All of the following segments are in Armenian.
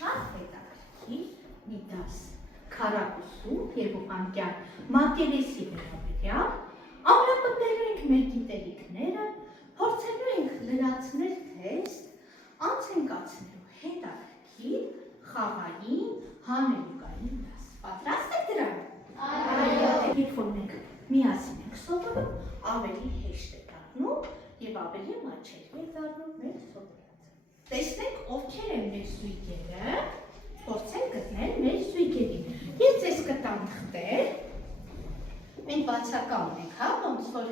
շատ հետաքրքիր մի դաս քառակուսու եւ ուղղանկյալ մակերեսի վերաբերյալ ամրապնդելու ենք մեր գիտելիքները, փորձելու ենք լրացնել թեստ, անց ենք անցնելու հետաքրքիր խաղային հանելուկային դաս։ Պատրաստ եք դրան։ Այո։ Երբ որ մենք միասին ենք սովորում, ավելի հեշտ է դառնում եւ ավելի մաչելի է դառնում մեր սովորածը։ Տեսնենք ովքեր են մեր զույգերը, փորձենք գտնել մեր զույգերին։ Ես ձեզ կտամ թղթեր, մենք բացակա ունենք, հա, ոնց որ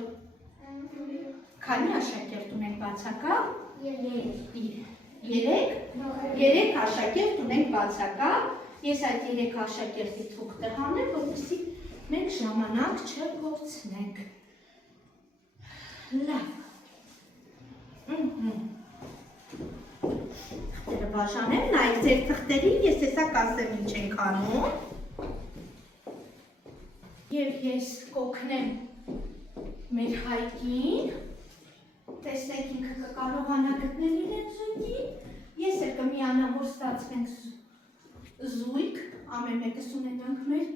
քանի աշակերտ ունենք բացակա։ 3 աշակերտ ունենք բացակա։ Ես այդ 3 աշակերտի թուղթը հանեմ, որպեսզի մենք ժամանակ չկորցնենք։ Լավ։ Թղթերը բաժանեմ, նայեք ձեր թղթերին, ես հեսա կասեմ ինչ ենք անում։ Եվ ես կօգնեմ մեր Հայկին, տեսնենք ինքը կկարողանա գտնել իրեն զույգին, ես էլ կմիանամ, որ ստացվենք զույգ, ամեն մեկս ունենանք մեր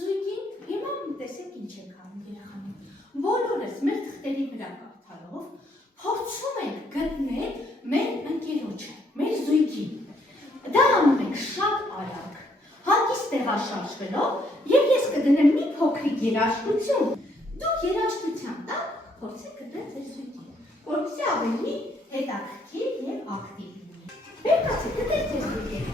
զույգին, հիմա տեսեք ինչ ենք անում երեխաներ։ Բոլորս մեր թղթերի վրա կարդալով փորձում ենք գտնել մեր ընկերոջը, մեր զույգին։ Դա անում ենք շատ արագ, հանգիստ տեղաշարժվելով, եւ ես կդնեմ մի փոքրիկ երաժշտություն։ Դուք երաժշտության տակ փորձեք գտնել ձեր զույգին, որպեսզի ավելի հետաքրքիր եւ ակտիվ լինի։ Վերկացեք, գտեք ձեր զույգին։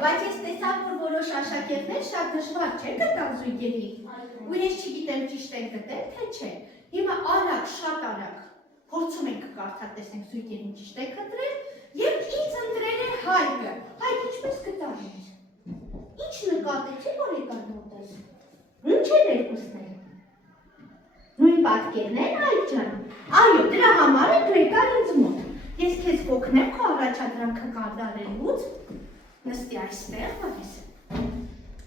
Բայց ես տեսավ, որ որոշ աշակերտներ շատ դժվար չէ գտան զույգերի, ու ես չգիտեմ ճիշտ են գտել, թե չէ։ Հիմա արագ, շատ արագ փորձում ենք կարդալ, տեսնենք զույգերին ճիշտ է գտնել, եւ ինձ ընտրել է Հայկը։ Հայկ, ինչպես գտար ինձ։ Ինչ նկատեցի, որ եկան մոտես։ Ինչ են երկուսն են։ Նույն պատկերն են, Հայկ ջան։ Այո, դրա համար է դու եկար ինձ մոտ։ Ես քեզ կօգնեմ քո առաջադրանքը կատարելուց։ Նստի այստեղ, բայց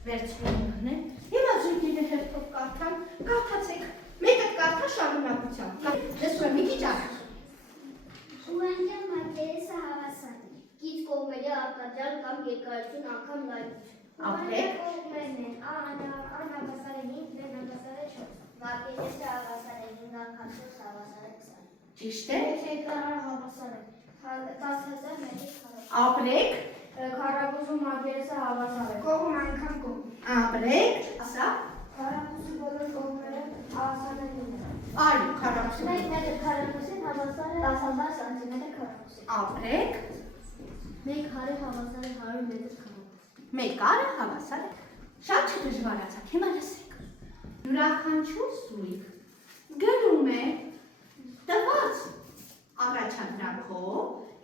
վերցրու ինքն է։ Հիմա զույգերը հերթով կարդան, կարդացեք։ Մեկը կարդա շարունակությամբ։ Լսում եմ, մի քիչ արագ։ Ուղղանկյալ մակերեսը հավասար է։ Գիծ կողմերի արտադրյալ կամ երկարություն անգամ լայնություն։ Ապրեք։ Կողմերն են անհավասար է 5, դեն հավասար է 4։ Մակերեսը հավասար է 5 անգամ 4 հավասար է 20։ Ճիշտ է։ Երկարը հավասար է 10,000 մետր քառ։ Ապրեք։ Քառակուսու մակերեսը հավասար է։ Կողմ անգամ կողմ։ Ապրեք, ասա։ Քառակուսու բոլոր կողմերը հավասար են 9։ Այո, քառակուսու։ 1 մետր քառակուսին հավասար է 10,000 սանտիմետր քառակուսին։ Ապրեք։ 1 քարը հավասար է 100 մետր քառակուսին։ 1 կարը հավասար է։ Շատ չդժվարացավ, հիմա լսեք։ Յուրաքանչյուր զույգ գնում է տված առաջադրանքով,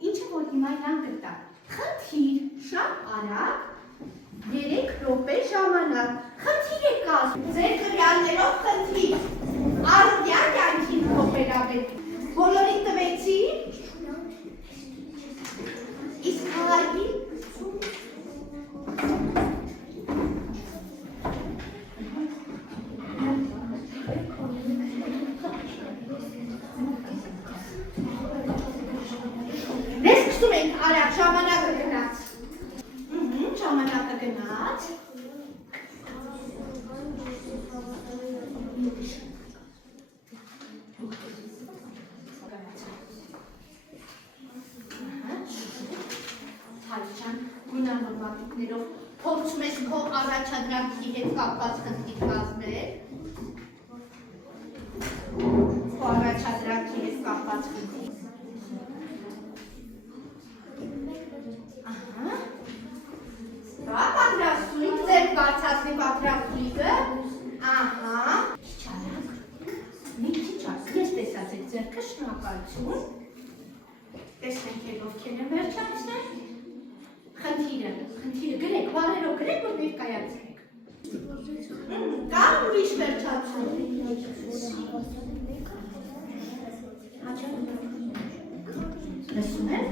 ինչը որ հիմա իրան գտա։ Խնդիր, շատ արագ, 3 րոպե ժամանակ։ Խնդիր է կազմում, ձեր տվյալներով խնդիր։ Արդյա կյանքին փոխվելավետ։ Բոլորին տվեցի։ Իսկ Հայկի Դեսկսում ենք արագ, ժամանակը գնաց։ Ժամանակը գնաց։ մաթեմատիկներով փորձում ես քո առաջադրանքի հետ կապված խնդիր կազմել։ Քո առաջադրանքի հետ կապված խնդիր։ Ահա։ Պատրաստույթ, ձեր բարձրացնի պատրաստույթը։ Ահա։ Քիչ արագ։ Մի քիչ արագ։ Ես տեսած եք ձերքը, շնորհակալություն։ Տեսնենք եք ովքեր են վերջացնել։ Խնդիրը գրեք, բառերով գրեք, որ ներկայացնեք։ Կա ուրիշ վերջացում։ Լսում եք։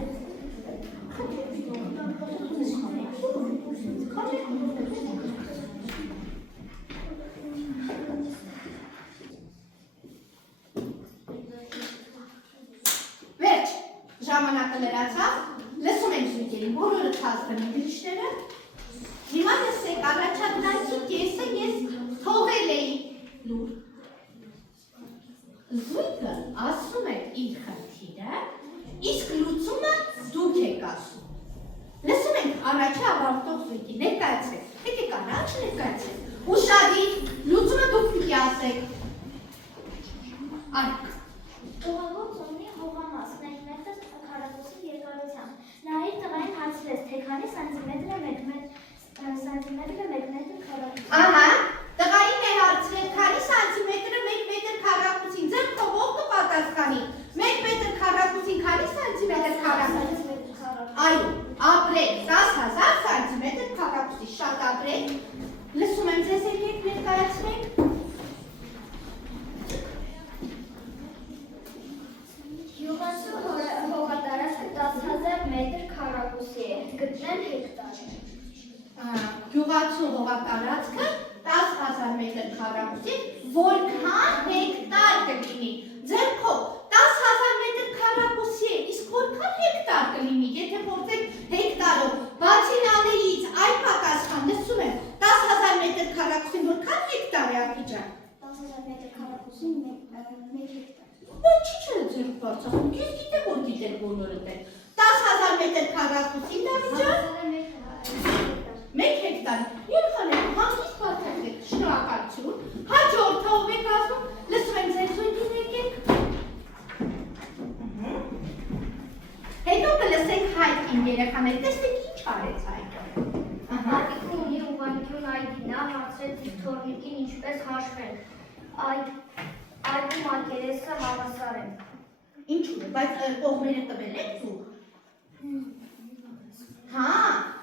Վերջ, ժամանակը լրացավ, լսում ենք զույգերին, բոլորը ցածրում են գրիշները։ Հիմա լսեք, առաջադրանքի կեսը ես թողել էի լուր։ Զույգը ասում է իր խնդիրը, իսկ լուծումը դուք եք ասում։ Լսում ենք առաջի ավարտող զույգի, ներկայացրեք, եկեք առաջ ներկայացրեք։ Ուշադիր, լուծումը դուք պիտի ասեք։ Արեք։ Ուղղագործ ունի հողամաս, 1 մետր քառակուսի երկարությամբ։ Նա իր տղային հարցրեց, թե քանի սանտիմետր է 1 մետր քառակուսի։ Ահա, տղային է հարցրել, քանի սանտիմետրը 1 մետր քառակուսին, ձեր փողով կպատասխանի։ 1 մետր քառակուսին քանի սանտիմետր քառակուսի։ Այո, ապրեք 10,000 սանտիմետր քառակուսի, շատ ապրեք։ Լսում եմ ձեզ եկեք ներկայացնենք։ Յուղացու հողատարածքը 10,000 մետր քառակուսի է, գտնել հեկտար։ Գյուղացու հողատարածքը 10,000 մետր քառակուսի, որքան հեկտար կլինի։ Ձեր փող 10,000 մետր քառակուսի է, իսկ որքան հեկտար կլինի, եթե փորձեք հեկտարով, բացի նանեից, այլ պատասխան, լսում եմ, 10,000 մետր քառակուսին որքան հեկտար է ափիճան։ 10,000 մետր քառակուսի 1 հեկտար։ Ոչինչ է ձեր բարձրացում, ես գիտեմ, որ գիտեք բոլորդ եք։ 10,000 մետր քառակուսին դավիճան։ 1 հեկտար։ Երեխաներ, հանգիստ բացատրեք, շնորհակալություն։ Հաջորդը ով եք ասում, լսում եմ ձեր զույգին եկեք։ Հետո կլսենք Հայկին երեխաներ, տեսնեք ինչ արեց Հայկը։ Հայկը ունի ուղղանկյուն այգի, նա հարցրեց իր թոռնիկին ինչպես հաշվել։ Այգու մակերեսը հավասար է։ Ինչու է, բայց կողմերը տվել եք դուք։ Հա,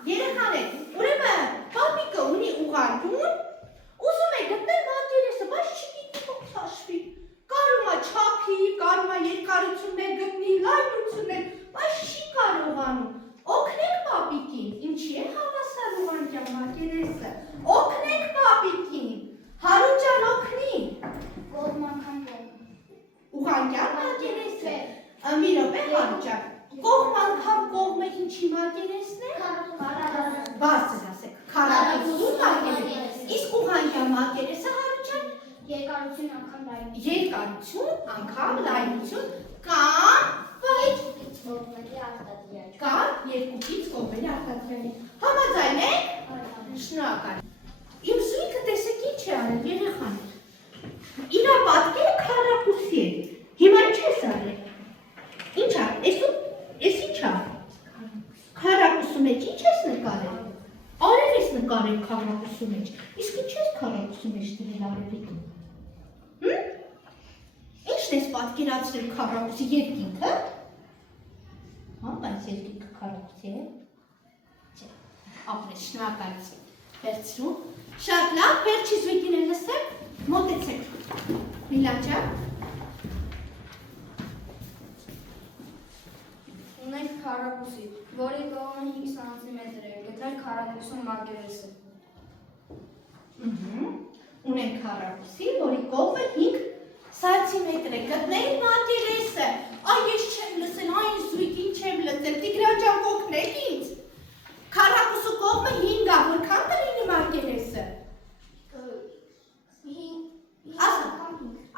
երեխաներ, ուրեմն պապիկը ունի ուղղանկյուն, ուզում է գտնել մակերեսը, բայց չգիտի ոնց հաշվի։ Կարում է չափի, կարում է երկարություններ գտնի, լայնություններ, բայց չի կարողանում։ Օգնեք պապիկին, ինչի է հավասար ուղղանկյան մակերեսը։ Օգնեք պապիկին, Հարուն ջան օգնի։ Կողմ անգամ կողմ։ Ուղղանկյան մակերեսը։ Մի րոպե Հարուն ջան, կողմ անգամ կողմը ինչի մակերեսն է։ Բարձր ասեք, քառակուսու մակերես, իսկ ուղղանկյան մակերեսը Հարուն ջան, Երկարություն անգամ լայնություն։ երկարություն անգամ լայնություն կամ երկուքից կողմերի արտադրյալի։ Համաձայն եք։ Շնորհակալ։ Իմ զույգը տեսեք ինչ է արել երեխաներ։ Իրա պատկերը քառակուսի է։ Հիմա ինչ ես արել։ Ինչ ա, էս ինչ ա։ Քառակուսու մեջ ինչ ես նկարել։ Արև ես նկարել քառակուսու մեջ, իսկ ինչ ես քառակուսու մեջ դրել արևիկը։ Ինչն ես պատկերացրել քառակուսի երկինքը։ Հա, բայց երկինքը քառակուսի է։ Չէ, ապրես, շնորհակալություն։ Վերցրու։ Շատ լավ, վերջի զույգին էլ լսեք, մոտեցեք։ Միլաչա։ Ունենք քառակուսի, որի կողմը 5 սանտիմետր է, գտնել քառակուսու մակերեսը։ Ունենք քառակուսի, որի կողմը 5 սանտիմետր է, գտնել մակերեսը։ Այ ես չեմ լսել, այն զույգին չեմ լսել, Տիգրան ջան օգնեք ինձ։ Քառակուսու կողմը 5 ա, որքան կլինի մակերեսը։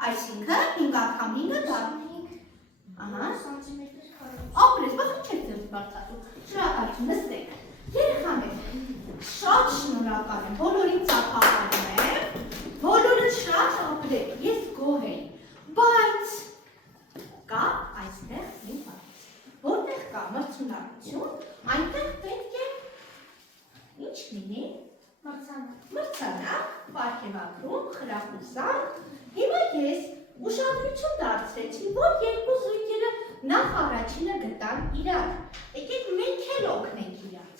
Այսինքն 5 անգամ 5-ը դա։ Ահա։ Սանտիմետր քառակուսի։ Ապրես, բախ ինչ եք ձեզ բարձրացում։ Շնորհակալություն, նստեք։ Երեխաներ, շնորհակալ եմ, բոլորին ծափահարում եմ, բոլորը շատ ապրեք, ես գոհ եմ, բայց կա այստեղ մի բան, որտեղ կա մրցունակություն, այնտեղ պետք է ինչ լինի, մրցանակ, պարգևատրում, խրախուսանք, հիմա ես ուշադրություն դարձրեցի, որ երկու զույգերը նախ առաջինը գտան իրար, եկեք մենք էլ օգնենք իրանց,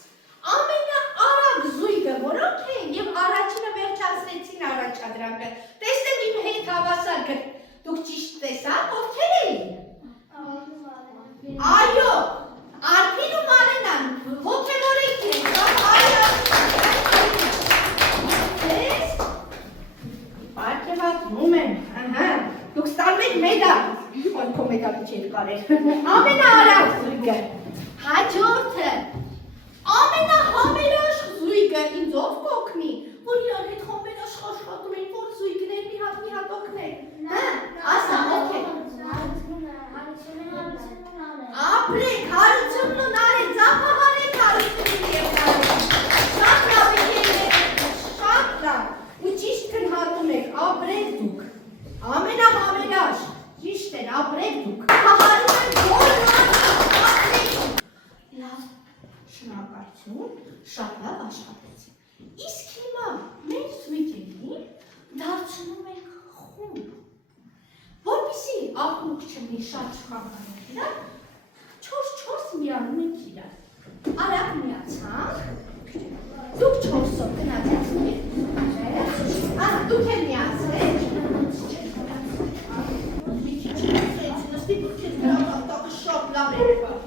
ամենաարագ զույգը որոնք էին և առաջինը վերջացրեցին առաջադրանքը, տեսնեմ իմ հետ հավասար դուք ճիշտ տեսաք, ովքեր էին, այո, Արփին ու Մարենան, ոգևորեք իրենց, պարգևատրում եմ, դուք ստանում եք մեդալ, քո մեդալը չէր կարել, ամենաարագ զույգը, հաջորդը, ամենահամերաշխ զույգը ինձ ով կօգնի, որ իրար հետ համերաշխ աշխատում են, որ զույգներ մի հատ օգնել, ասա, ովքեր, ապրեք, հարությունն ու նարեն, ծափահարեք հարությունն և նարեն, շատ լավ եք, շատ լավ, ու ճիշտ գնահատում եք, ապրեք դուք, ամենահամերաշ, ճիշտ են, ապրեք դուք, ծափահարում են բոլորը, ապրեք, լավ, շնորհակալություն, շատ լավ աշխատեցին, իսկ հիմա մեր զույգերին դարձնում ենք խումբ, որպեսզի աղմուկ չլինի շատ չխանգարենք իրար, 4-4 միանում ենք իրար, արագ միացանք, դուք 4-ով գնացեք դուք էլ միացեք, մի քիչ նստի, դուք չես գրավատակը շատ լավ եք բար,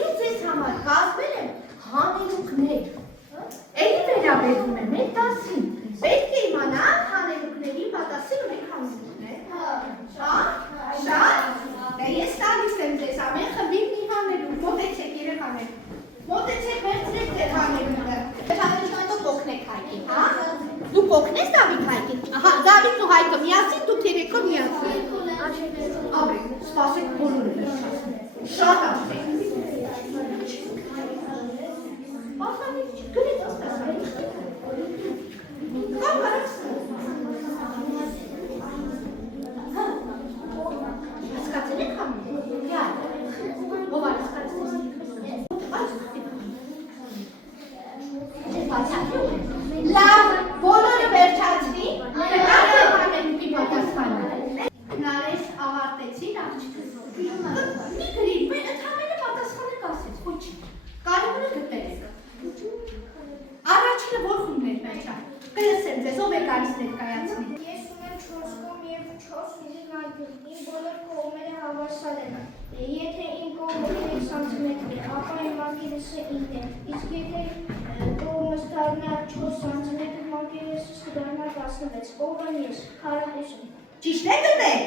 ես ձեզ համար կազմել եմ հանելուկներ, էլի վերաբերվում եմ մեր դասին, պետք է իմանանք հանելուկների պատասին ունենք հանելուկներ, շատ, ես տալիս եմ ձեզ ամեն խմբին մի հանելուկ, մոտեցեք երեխաներ, մոտեցեք վերցրեք ձեր հանելուկը, վերջացնի կօգնեք Հայկին, դուք օգնես Դավիթ Հայկին, Դավիթն ու Հայկը միասին, դուք երեքով միասին, ապրեք, սպասեք բոլորը վերջացնեք, շատ ապրեք, բախանիք գրեց աստասարի, կամ հարացնեք, հասկացել եք համին, ով արասկարսես, լավ, բոլորը վերջացնի, կարև հանելուկի պատասխանը, նարես ավարտեցին աղջիկս, մի գրիր, մեր ընդհամենը պատասխանը կասեց, ոչ, կարևորը գտել եք, առաջինը որ խումբն էր վերջան, կլսեմ ձեզ, ով է կարիս ներկայացնի, Ես ունեմ 4 կողմ և 4 ֆիզիկ անկյուն, իմ բոլոր կողմերը հավասար են, եթե իմ կողմը 3 սանտիմետր է, ապա իմ մակերեսը 9 է, իսկ եթե կողմս դառնա 4 սանտիմետր, մակերեսս կդառնա 16, ով եմ ես, քառակուսին։ Ճիշտ է գտեք,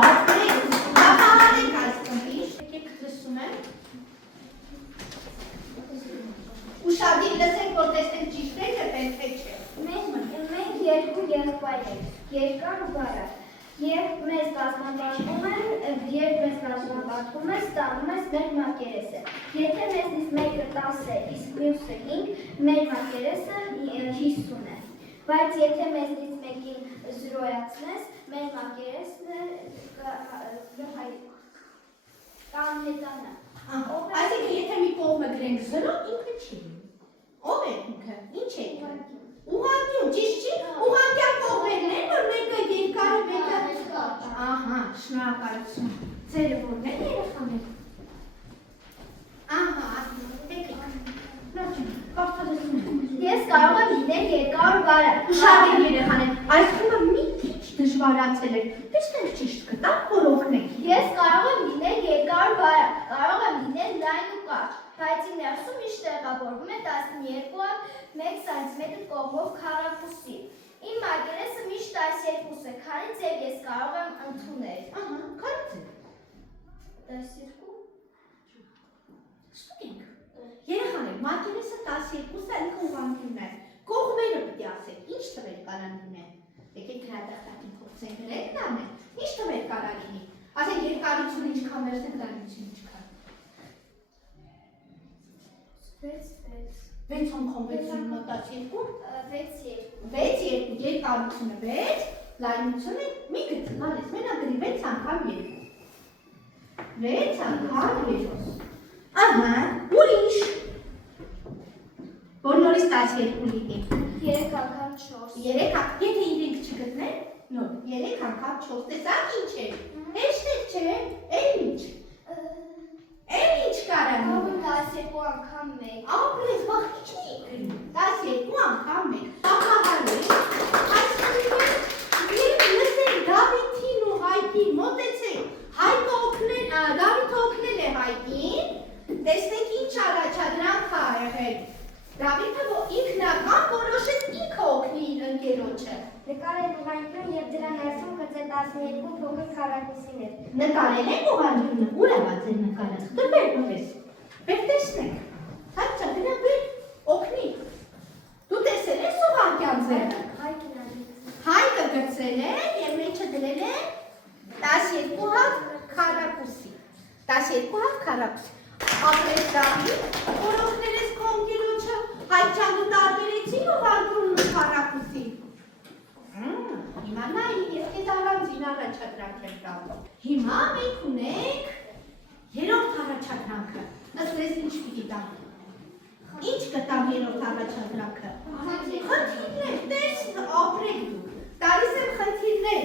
ապրեք, ծափահարեք այսքանից, եկեք լսում եմ, ուշադիր լսեք, որ տեսնենք ճիշտ է գտեք, թե չէ։ Մենք երկու եղբայր ենք, երկար ու բարակ, երբ մեզ կազմապատկում է, ստանում ես մեր մակերեսը, եթե մեզնից մեկը 10 է, իսկ մյուսը 5, մեր մակերեսը 50 է, բայց եթե մեզնից մեկին զրոյացնես, մեր մակերեսը կանհետանա։ Այսինքն եթե մի կողմը գրենք 0, ինքը չի լինի, ով է ինքը, ինչ է ինքը, ուղղանկյուն, ճիշտ չի, ուղղանկյան կողմերն են, որ մեկը երկար, մեկը, ահա, շնորհակալություն, ձերը որն են երեխաներ, ահա, Ես կարող եմ լինել երկար ու բարակ։ Ուշադիր երեխաներ, այս խումբը մի քիչ դժվարացել էր, տեսնենք ճիշտ գտանք, որ օգնենք։ Ես կարող եմ լինել երկար ու բարակ, կարող եմ լինել լայն ու կարճ, բայց իմ ներսում միշտ տեղավորվում է 12-1 սանտիմետր կողմով քառակուսի։ Իմ մակերեսը միշտ 12 է, քանի ձև ես կարող եմ ընդունել։ Ահա, քանի ձև։ 12։ Ստուգենք։ Երեխաներ, մակերեսը 12-ը ինքը ուղղանկյունն է։ Կողմերը պիտի ասեք, ինչ թվեր կարան լինեն։ Եկեք գրատախտակին փորձենք գրեք դառնեն։ Ինչ թվեր կարա լինի։ Ասենք երկարությունը ինչքան վերցնենք, դարությունը ինչքան։ 6, 6 անգամ 6 12 6 6 2 երկարությունը 6 լայնությունը մի գծը գալիս մենակ գրի 6 անգամ 2 6 անգամ 2 ահա ուրիշ բոլորից 12 լինի 3 անգամ 4 3 եթե իրենք չգտնեն նոր 3 անգամ 4 տեսակ ինչ է հեշտեր չէ էլ ինչ կարան 12 անգամ 1 ապրես բախիչնի 12 անգամ 1 ակահարի այսինքն երբ լսեն Դավիթին ու Հայկին մոտեցեք Հայկը Դավիթը օգնել է Հայկին տեսնեք ինչ առաջադրանք ա եղել Դավիթը ինքնական որոշեց ինքը օգնի իր ընկերոջը նկարել ուղղանկյուն եւ դրա ներսում գծել 12 փոքր քառակուսիներ նկարել եք ուղղանկյունը ուր ա բացել նկարած դրբերպես Պետք տեսնեք, հաճա դրա բեր օգնի, դու տեսել ես ուղղանկյան ձևը, Հայկը գծել է և մեջը դրել է 12 հատ քառակուսի, ապրես Դավիթ, որ օգնել ես քո ընկերոջը, Հայկչան դու տարբերեցին ուղղանկյունն ու քառակուսին, հիմա նայի, ես քեզ առանձին առաջադրանք եմ տալու, հիմա մենք ունենք երրորդ առաջադրանքը Ասես ինչ պիտի տամ, ինչ կտամ երորդ առաջադրանքը, խնդիրներ, տեսն ապրեք դու, տալիս եմ խնդիրներ,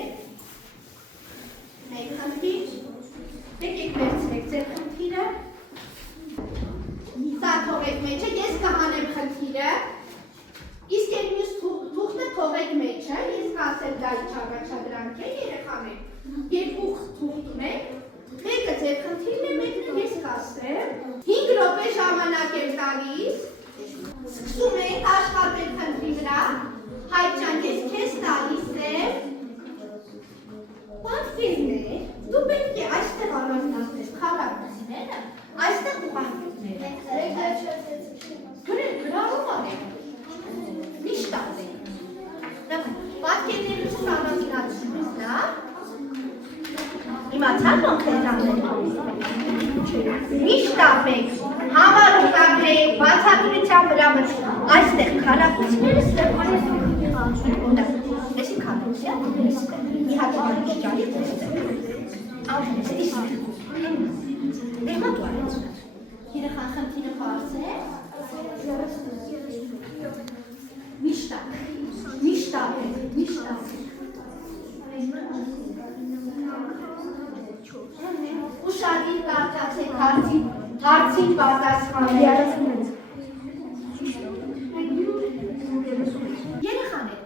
մեկ խնդիր, եկեք վերցրեք ձեր խնդիրը, սա թողեք մեջը, ես կհանեմ խնդիրը, իսկ են մյուս թուղթը թողեք մեջը, ես կասեմ դա ինչ առաջադրանք է, երեխաներ, երկու թուղթ ունեք, Մեկը ձեր խնդիրն է, մեկը ես կասեմ, 5 րոպե ժամանակ եմ տալիս, սկսում ենք աշխատել խնդրի վրա, Հայկչան ես քեզ տալիս եմ, պատվիրներ, դու պետք է այստեղ առանձնացնես քառակուսիները, այստեղ ուղղանկյունները, գրառում արեք, միշտ ասեք, պատկերներություն առանձնացնում ես, լավ, Իմացար ոնքերդամներ Միշտ ապեք, համարում ապրեք, բացատրության վրա այստեղ քառակուսիները ստեղ Էսի քառակուսիա, մի հատ ճարի Դեմա դու արեց Երեխան խնդիրը պարզ է Միշտ ապեք Ուշադիր կարդացեք հարցին պատասխանները Երեխաներ,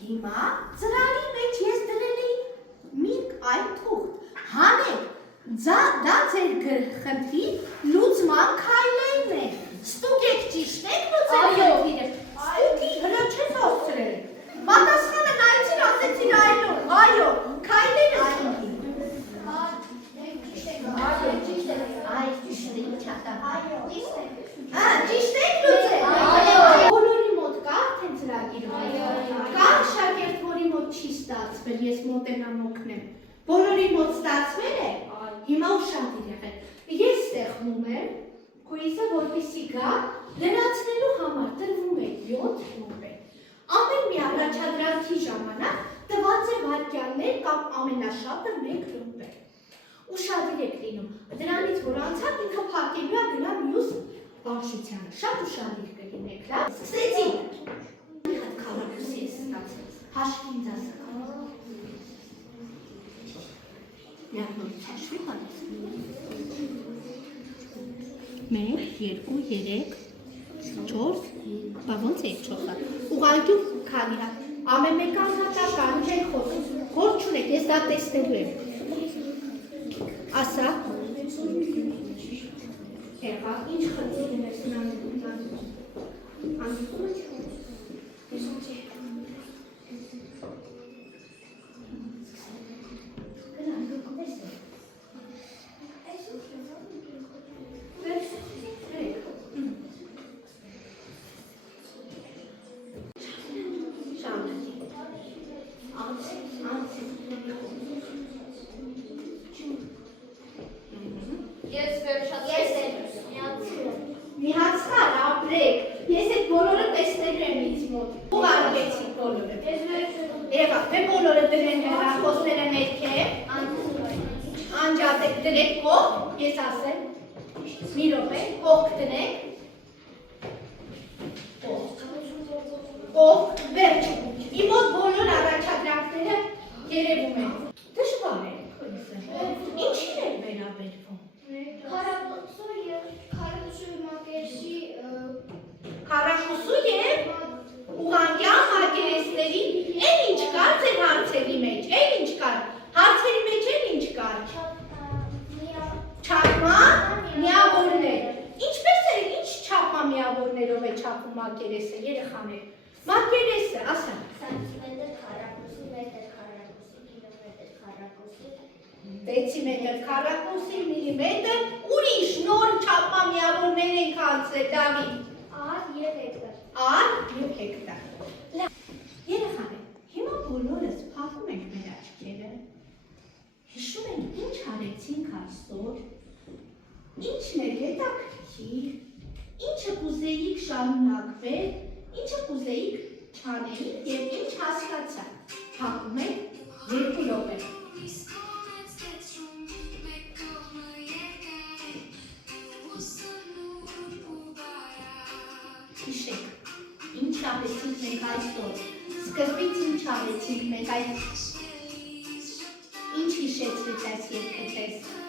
հիմա ծրարի մեջ ես դրել էի մի այլ թուղթ հանեք, դա ձեր խնդրի լուծման քայլերն են Ստուգեք ճիշտ եք լուծել խնդիրը Ստուգի հրը չես հասցրել Պատասխանը նայեցին ասեցին այո, քայլերը ստուգի Ճիշտ եք լուծել Բոլորի մոտ կա արդեն ծրագիրը Կա շագերտ, որի մոտ չի ստացվել, ես մոտենամ օգնեմ Բոլորի մոտ ստացվել է, հիմա ուշադիր եղեք Ես ստեղծում եմ քույզը, որպեսզի գա լրացնելու համար տրվում է 7 րոպե Ամեն մի առաջադրանքի ժամանակ տված է վայրկյաններ կամ ամենաշատը 1 րոպե Ուշադիր եք լինում, դրանից որ անցած ինքը փակելու է գնա մյուս բաշխությանը, շատ ուշադիր կլինեք, լավ, սկսեցինք Մի հատ քառակուսի ես ստացել, հաշվի ինձ ասա Լավ նորից հաշվի հանես 1, 2, 3, 4, բա ոնց եք չոխա Ուղղանկյուն քանի հատ, ամեն մեկ անհատական չեք խոսում, գործ չունեք, ես դա տեսնելու եմ Ասա Եղա, ինչ խնդիրն ես նանվում Անդուսում ես Միացար, ապրեք, ես էդ բոլորը դրեն հեռախոսները ներքև, անջատեք, դրեք կողք, ես ասեմ, մի րոպե, կողք դրեք, կողք, վերջ, իմ մոտ բոլոր առաջադրանքները երևում են, դժվար է, ինչին է վերաբերվում, քառակուսու և ուղղանկյան մակերեսների էլ ինչ կար ձեր հարցերի մեջ, էլ ինչ կար, հարցերի մեջ էլ ինչ կար, չափման միավորներ, ինչպես է, ինչ չափման միավորներով է չափում մակերեսը, երեխաներ, մակերեսը, ասա, սանտիմետր քառակուսի, մետր քառակուսի, կիլոմետր քառակուսի, դեցիմետր քառակուսի, միլիմետր, ուրիշ նոր չափման միավորներ ենք հարցրել, Դավիթ, ար և հեկտար, ար և հեկտար, երեխաներ, հիմա բոլորս փակում ենք մեր աչքերը, հիշում ենք ինչ արեցինք այսօր, ինչն էր հետաքրքիր, ինչը կուզեիք շարունակվել, ինչը կուզեիք չանեիք և ինչ հասկացաք, փակում ենք 2 րոպե։ Հիշեք, ինչ արեցինք մենք այսօր, սկզբից ինչ արեցինք մենք այս, ինչ հիշեցրեց այս երկու տես։